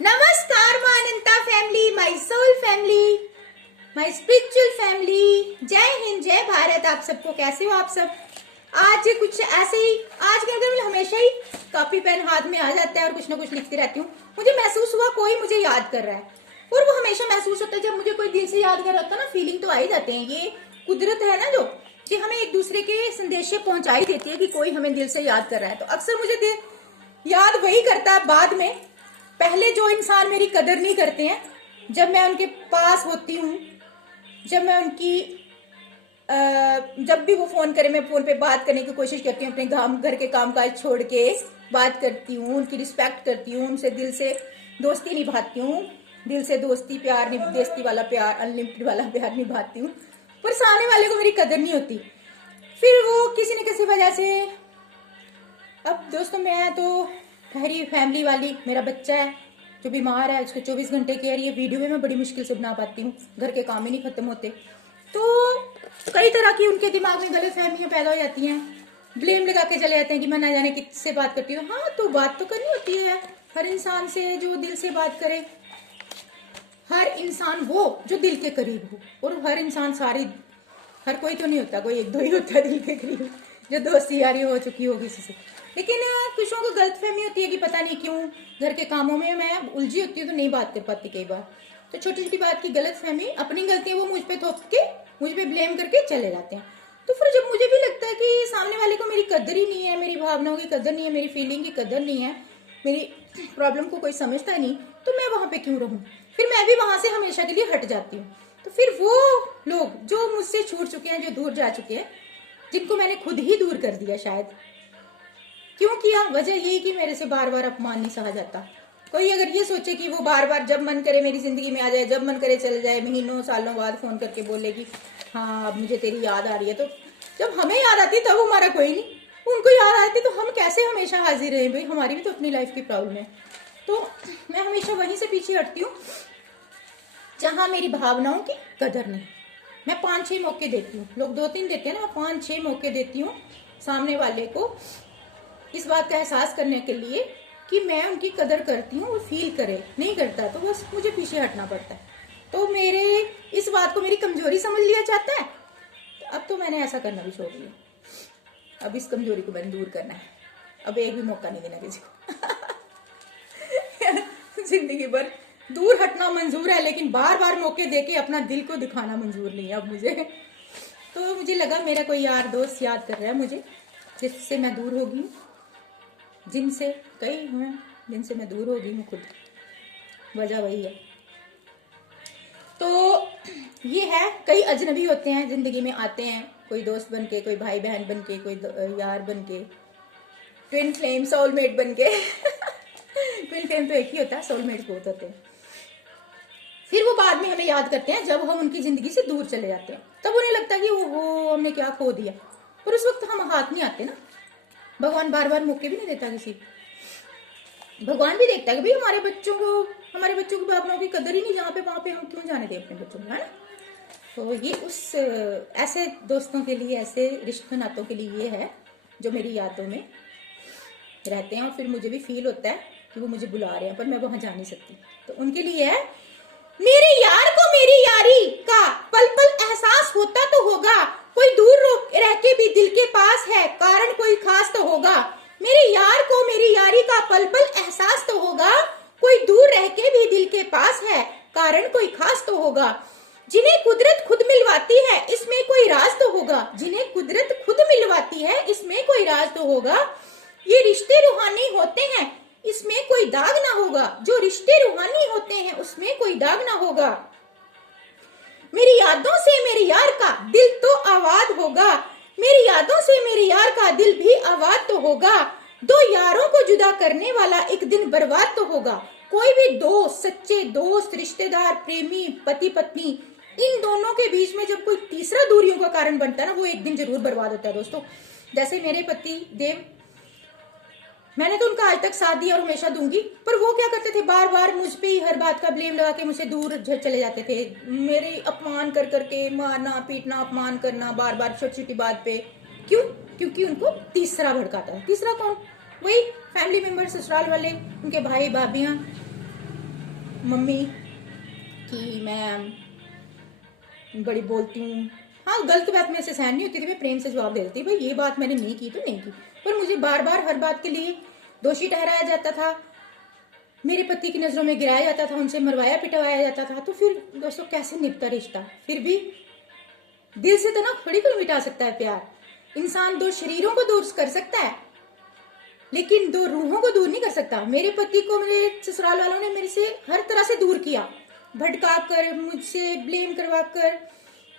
नमस्कार मानंता family, my soul family, my spiritual family. जय हिंद, जय भारत। आप सबको कैसे हो आप सब? आज कुछ ऐसे ही, आज के अंदर हमेशा ही कॉपी पेन हाथ में आ जाता है और कुछ ना कुछ लिखती रहती हूँ। मुझे महसूस हुआ कोई मुझे याद कर रहा है, और वो हमेशा महसूस होता है जब मुझे कोई दिल से याद कर रहा होता है ना, फीलिंग तो आ ही जाते हैं। ये कुदरत है ना, जो कि हमें एक दूसरे के संदेश पहुंचा ही देती है कि कोई हमें दिल से याद कर रहा है। तो अक्सर मुझे दिल याद वही करता है बाद में। पहले जो इंसान मेरी कदर नहीं करते हैं, जब मैं उनके पास होती हूँ, जब मैं उनकी जब भी वो फोन करे, मैं फोन पे बात करने की कोशिश करती हूँ, अपने घर के काम काज छोड़ के बात करती हूँ, उनकी रिस्पेक्ट करती हूँ, उनसे दिल से दोस्ती निभाती हूँ। दिल से दोस्ती, प्यार, दोस्ती वाला प्यार, अनलिमिटेड वाला प्यार निभाती हूँ, पर सामने वाले को मेरी कदर नहीं होती। फिर वो किसी न किसी वजह से, अब दोस्तों मैं तो ठहरी फैमिली वाली, मेरा बच्चा है जो बीमार है, उसको 24 घंटे केयर, ये वीडियो में मैं बड़ी मुश्किल से बना पाती हूँ, घर के काम ही नहीं खत्म होते। तो कई तरह की उनके दिमाग में गलत फहमियां पैदा हो जाती हैं, ब्लेम लगा के चले जाते हैं कि मैं ना जाने किससे बात करती हूँ। हाँ, तो बात तो करनी होती है हर इंसान से जो दिल से बात करे, हर इंसान वो जो दिल के करीब हो। और हर इंसान हर कोई तो नहीं होता, कोई एक दो ही होता है दिल के करीब जो दोस्ती यारी हो चुकी होगी किसी से। लेकिन कुछ लोगों को गलतफहमी होती है कि पता नहीं क्यों घर के कामों में मैं उलझी होती हूँ तो नहीं बात कर पाती कई बार। तो छोटी छोटी बात की गलतफहमी, अपनी गलती है वो मुझ पे थोप के, मुझ पे ब्लेम करके चले जाते हैं। तो फिर जब मुझे भी लगता है कि सामने वाले को मेरी कदर ही नहीं है, मेरी भावनाओं की कदर नहीं है, मेरी फीलिंग की कदर नहीं है, मेरी प्रॉब्लम को कोई समझता ही नहीं, तो मैं वहां पे क्यों रहूं? फिर मैं भी वहां से हमेशा के लिए हट जाती हूँ। तो फिर वो लोग जो मुझसे छूट चुके हैं, जो दूर जा चुके हैं, जिनको मैंने खुद ही दूर कर दिया, शायद क्यों किया, वजह यही कि मेरे से बार बार अपमान नहीं सहा जाता। कोई अगर ये सोचे कि वो बार बार जब मन करे मेरी जिंदगी में आ जाए, जब मन करे चले जाए, महीनों सालों बाद फोन करके बोलेगी हाँ अब मुझे तेरी याद आ रही है, तो जब हमें याद आती तब हमारा कोई नहीं, उनको याद आती तो हम कैसे हमेशा हाजिर रहे? भाई हमारी भी तो अपनी लाइफ की प्रॉब्लम है। तो मैं हमेशा वहीं से पीछे हटती हूँ जहां मेरी भावनाओं की कदर नहीं। मैं 5-6 मौके देती हूँ, लोग 2-3 देते हैं ना, मैं 5-6 मौके देती हूँ सामने वाले को इस बात का एहसास करने के लिए कि मैं उनकी कदर करती हूँ, वो फील करे। नहीं करता तो बस मुझे पीछे हटना पड़ता है। तो मेरे इस बात को मेरी कमजोरी समझ लिया जाता है। अब तो मैंने ऐसा करना भी छोड़ दिया। अब इस कमजोरी को मैंने दूर करना है, अब एक भी मौका नहीं देना किसी को। जिंदगी भर दूर हटना मंजूर है, लेकिन बार बार मौके देके अपना दिल को दिखाना मंजूर नहीं है अब मुझे। तो मुझे लगा मेरा कोई यार दोस्त याद कर रहा है मुझे, जिससे मैं दूर होगी, जिनसे कई हैं जिनसे मैं दूर हो गई हूँ खुद, वजह वही है। तो ये है, कई अजनबी होते हैं जिंदगी में, आते हैं कोई दोस्त बन के, कोई भाई बहन बन के, कोई यार बन के, ट्विन फ्लेम, सोलमेट बन के। ट्विन फ्लेम तो एक ही होता है, सोलमेट बहुत होते हैं। फिर वो बाद में हमें याद करते हैं जब हम उनकी जिंदगी से दूर चले जाते हैं, तब उन्हें लगता है कि वो हमने क्या खो दिया, पर उस वक्त हम हाथ नहीं आते ना। भगवान बार बार मौके भी नहीं देता किसी, भगवान भी देखता है कि भाई हमारे बच्चों की भावनाओं की कदर ही नहीं जहाँ पे, वहां पे हम क्यों जाने दें अपने बच्चों को, है ना। तो ये उस ऐसे दोस्तों के लिए, ऐसे रिश्ते नातों के लिए ये है जो मेरी यादों में रहते हैं, और फिर मुझे भी फील होता है कि वो मुझे बुला रहे हैं, पर मैं वहां जा नहीं सकती। तो उनके लिए है, मेरे यार को मेरी यारी का पल पल एहसास होता तो होगा, कोई दूर रह के भी दिल के पास है, कारण कोई खास तो होगा। मेरे यार को मेरी यारी का पल पल एहसास तो होगा, कोई दूर रह के भी दिल के पास है, कारण कोई खास तो होगा। जिन्हें कुदरत खुद मिलवाती है इसमें कोई राज तो होगा, जिन्हें कुदरत खुद मिलवाती है इसमें कोई राज तो होगा। ये रिश्ते रूहानी होते हैं इसमें कोई दाग ना होगा, जो रिश्ते रूहानी होते हैं उसमें कोई दाग ना होगा। मेरी यादों से मेरे यार का दिल तो आबाद होगा, मेरी यादों से मेरे यार का दिल भी आबाद तो होगा। दो यारों को जुदा करने वाला एक दिन बर्बाद तो होगा। कोई भी दोस्त, सच्चे दोस्त, रिश्तेदार, प्रेमी, पति पत्नी, इन दोनों के बीच में जब कोई तीसरा दूरियों का कारण बनता है ना, वो एक दिन जरूर बर्बाद होता है दोस्तों। जैसे मेरे पति देव, मैंने तो उनका आज तक साथ दिया और हमेशा दूंगी, पर वो क्या करते थे, बार बार मुझ पे ही हर बात का ब्लेम लगा के मुझसे दूर चले जाते थे। मेरे अपमान कर करके, मारना पीटना, अपमान करना बार बार छोटी छोटी बात पे। क्यों? क्योंकि उनको तीसरा भड़काता है। तीसरा कौन? वही फैमिली मेंबर, ससुराल वाले, उनके भाई भाभियां, मम्मी कि मैं बड़ी बोलती हूँ। हाँ, गलत बात मेरे से सहन नहीं होती थी, मैं प्रेम से जवाब दे देती, भाई ये बात मैंने नहीं की तो नहीं की। पर मुझे बार बार हर बात के लिए दोषी ठहराया जाता था, मेरे पति की नजरों में गिराया जाता था, उनसे मरवाया पिटवाया जाता था। तो फिर दोस्तों कैसे निपटा रिश्ता? फिर भी दिल से तो ना थोड़ी कोई मिटा सकता है प्यार। इंसान दो शरीरों को दूर कर सकता है, लेकिन दो रूहों को दूर नहीं कर सकता। मेरे पति को मेरे ससुराल वालों ने मेरे से हर तरह से दूर किया, भटका कर, मुझसे ब्लेम करवा कर,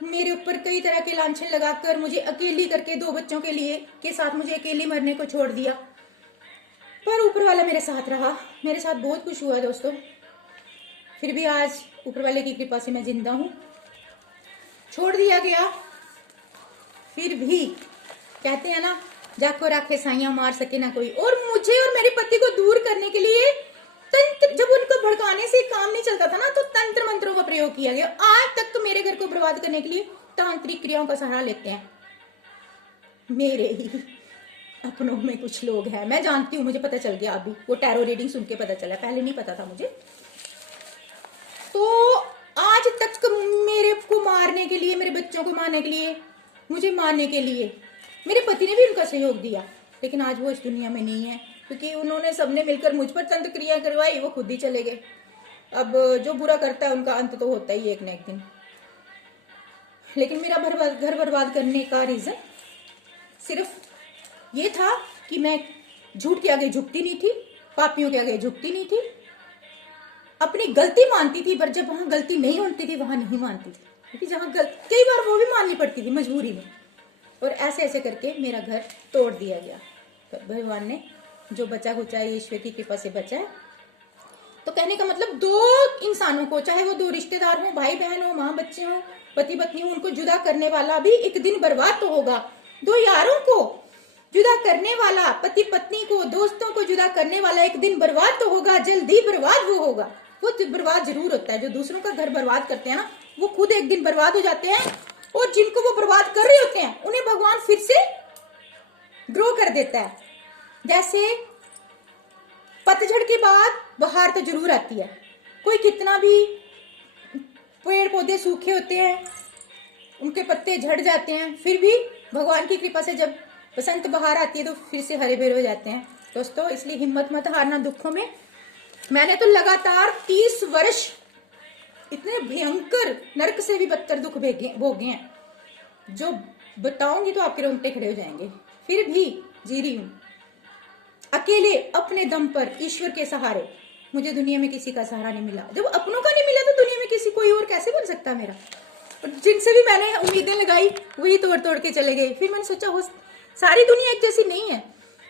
मेरे ऊपर कई तरह के लांछन लगाकर, मुझे अकेली करके 2 बच्चों के साथ मुझे अकेली मरने को छोड़ दिया। पर ऊपर वाला मेरे साथ रहा, मेरे साथ बहुत कुछ हुआ दोस्तों। फिर भी आज ऊपर वाले की कृपा से मैं जिंदा हूं। छोड़ दिया गया, फिर भी कहते हैं ना, जाको राखे साइयां मार सके ना कोई। और मुझे और मेरे पति को दूर करने के लिए तंत्र, जब उनको भड़काने से काम नहीं चलता था ना, तो तंत्र मंत्रों का प्रयोग किया गया। आज तक तो मेरे घर को बर्बाद करने के लिए तांत्रिक क्रियाओं का सहारा लेते हैं। मेरे ही अपनों में कुछ लोग हैं, मैं जानती हूँ, मुझे पता चल गया अभी, वो टैरो रीडिंग सुन के पता चला, पहले नहीं पता था मुझे। तो आज तक मेरे को मारने के लिए, मेरे बच्चों को मारने के लिए, मुझे मारने के लिए मेरे पति ने भी उनका सहयोग दिया। लेकिन आज वो इस दुनिया में नहीं है, क्योंकि उन्होंने सबने मिलकर मुझ पर तंत्र क्रिया करवाई, वो खुद ही चले गए। अब जो बुरा करता है उनका अंत तो होता ही एक न एक दिन। लेकिन मेरा घर बर्बाद करने का रीजन सिर्फ ये था कि मैं झूठ के आगे झुकती नहीं थी, पापियों के आगे झुकती नहीं थी, अपनी गलती मानती थी, पर जब वहां गलती नहीं होती थी वहां नहीं मानती थी, क्योंकि जहां कई बार वो भी माननी पड़ती थी मजबूरी में। और ऐसे ऐसे करके मेरा घर तोड़ दिया गया। पर भगवान ने जो बचा कुचा ईश्वर की कृपा से बचा है। तो कहने का मतलब 2 इंसानों को, चाहे वो 2 रिश्तेदार हो, भाई बहन हो, माँ बच्चे हो, पति पत्नी हो, उनको जुदा करने वाला भी एक दिन बर्बाद तो होगा। 2 यारों को जुदा करने वाला, पति पत्नी को, दोस्तों को जुदा करने वाला एक दिन बर्बाद तो होगा, जल्दी बर्बाद वो होगा। वो बर्बाद जरूर होता है। जो दूसरों का घर बर्बाद करते हैं ना, वो खुद एक दिन बर्बाद हो जाते हैं। और जिनको वो बर्बाद कर रहे होते हैं उन्हें भगवान फिर से ग्रो कर देता है। जैसे पतझड़ के बाद बहार तो जरूर आती है। कोई कितना भी पेड़ पौधे सूखे होते हैं, उनके पत्ते झड़ जाते हैं, फिर भी भगवान की कृपा से जब बसंत बहार आती है तो फिर से हरे भरे हो जाते हैं। दोस्तों, इसलिए हिम्मत मत हारना दुखों में। मैंने तो लगातार 30 वर्ष इतने भयंकर, नरक से भी बदतर दुख भोगे हैं, जो बताऊंगी तो आपके रोंगटे खड़े हो जाएंगे। फिर भी जी रही हूं अकेले, अपने दम पर, ईश्वर के सहारे। मुझे दुनिया में किसी का सहारा नहीं मिला। जब अपनों का नहीं मिला तो दुनिया में किसी कोई और कैसे बन सकता मेरा? और जिनसे भी मैंने उम्मीदें लगाई वही तोड़ तोड़ के चले गए। फिर मैंने सोचा हो सारी दुनिया एक जैसी नहीं है।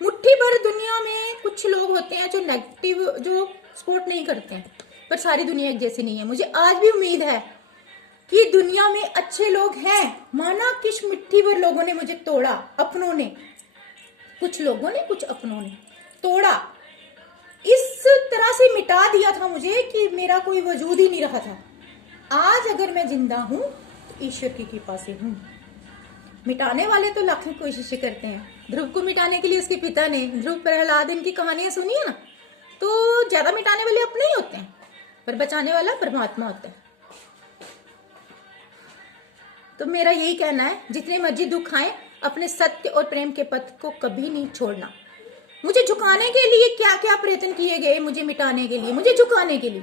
मुट्ठी भर दुनिया में कुछ लोग होते हैं जो नेगेटिव, जो सपोर्ट नहीं करते हैं, पर सारी दुनिया एक जैसी नहीं है। मुझे आज भी उम्मीद है कि दुनिया में अच्छे लोग हैं। माना किस मुट्ठी भर लोगों ने मुझे तोड़ा, अपनों ने, कुछ लोगों ने, कुछ अपनों ने तोड़ा, इस तरह से मिटा दिया था मुझे कि मेरा कोई वजूद ही नहीं रहा था। आज अगर मैं जिंदा हूं तो ईश्वर की कृपा से हूं। मिटाने वाले तो लाखों कोशिशें करते हैं। ध्रुव को मिटाने के लिए उसके पिता ने, ध्रुव प्रहलाद, इनकी कहानियां सुनी है ना, तो ज्यादा मिटाने वाले अपने ही होते हैं, पर बचाने वाला परमात्मा होता है। तो मेरा यही कहना है, जितने मर्जी दुख आए, अपने सत्य और प्रेम के पथ को कभी नहीं छोड़ना। मुझे झुकाने के लिए क्या क्या प्रयत्न किए गए, मुझे मिटाने के लिए, मुझे झुकाने के लिए,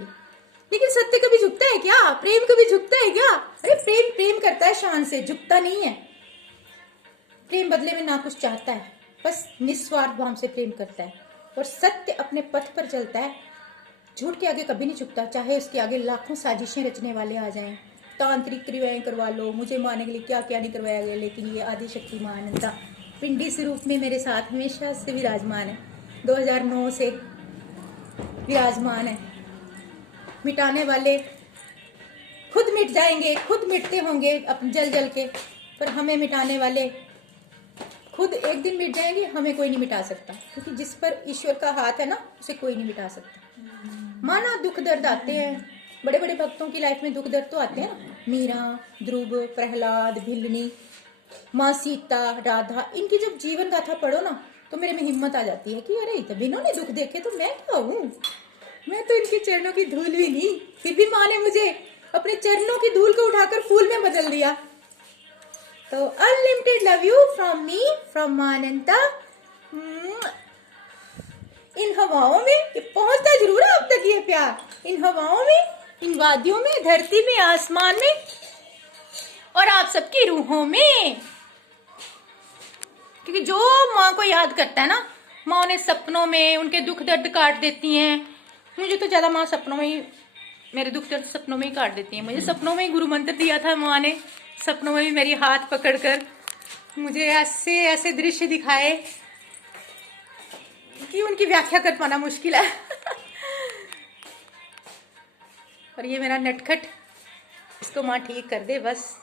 लेकिन सत्य कभी झुकता है क्या? प्रेम कभी झुकता है क्या? अरे प्रेम प्रेम करता है शान से, झुकता नहीं है। प्रेम बदले में ना कुछ चाहता है, बस निस्वार्थ भाव से प्रेम करता है और सत्य अपने पथ पर चलता है। झूठ के आगे कभी नहीं झुकता, चाहे उसके आगे लाखों साजिशें रचने वाले आ जाएं, तांत्रिक क्रियाएं करवा लो, मुझे मारने के लिए क्या क्या नहीं करवाया गया, लेकिन ये आदि शक्तिमान अनंता पिंडी स्वरूप में मेरे साथ हमेशा से विराजमान है। 2009 से विराजमान है। मिटाने वाले खुद मिट जाएंगे, खुद मिटते होंगे अपने जल जल के, पर हमें मिटाने वाले खुद एक दिन मिट जाएंगे। हमें कोई नहीं मिटा सकता, क्योंकि जिस पर ईश्वर का हाथ है ना, उसे कोई नहीं मिटा सकता। माना दुख दर्द आते हैं, बड़े बड़े भक्तों की लाइफ में दुख दर्द तो आते हैं ना, मीरा, ध्रुव, प्रहलाद, भिल्लनी, माँ सीता, राधा, इनकी जब जीवन गाथा पढ़ो ना, तो मेरे में हिम्मत आ जाती है कि अरे तब इन्होंने दुख देखे तो मैं क्या हूँ, मैं तो इनके चरणों की धूल भी नहीं, फिर भी माँ ने मुझे अपने चरणों की धूल को उठाकर फूल में बदल दिया। तो unlimited love you from me, from माँ अनंता। इन हवाओं में ये पहुंचता जरूर है अब तक ये प्यार, इन हवाओं में, इन वादियों में, धरती में, आसमान में और आप सबकी रूहों में। क्योंकि जो माँ को याद करता है ना, माँ उन्हें सपनों में उनके दुख दर्द काट देती हैं। मुझे तो ज्यादा माँ सपनों में ही, मेरे दुख दर्द सपनों में ही काट देती हैं। मुझे सपनों में ही गुरु मंत्र दिया था माँ ने, सपनों में भी मेरी हाथ पकड़कर मुझे ऐसे ऐसे दृश्य दिखाए कि उनकी व्याख्या कर पाना मुश्किल है। और ये मेरा नटखट, इसको माँ ठीक कर दे बस।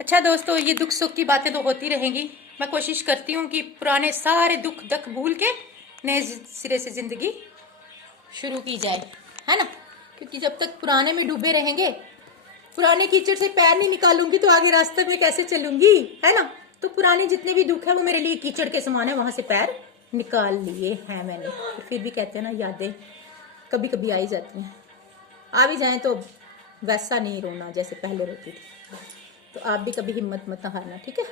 अच्छा दोस्तों, ये दुख सुख की बातें तो होती रहेंगी। मैं कोशिश करती हूँ कि पुराने सारे दुख दख भूल के नए सिरे से जिंदगी शुरू की जाए, है ना। क्योंकि जब तक पुराने में डूबे रहेंगे, पुराने कीचड़ से पैर नहीं निकालूंगी तो आगे रास्ते में कैसे चलूंगी, है ना। तो पुराने जितने भी दुख है वो मेरे लिए कीचड़ के समान है, वहां से पैर निकाल लिए हैं मैंने। तो फिर भी कहते हैं ना, यादें कभी कभी आ ही जाती हैं। आ भी जाए तो वैसा नहीं रोना जैसे पहले रोती थी। तो आप भी कभी हिम्मत मत हारना, ठीक है।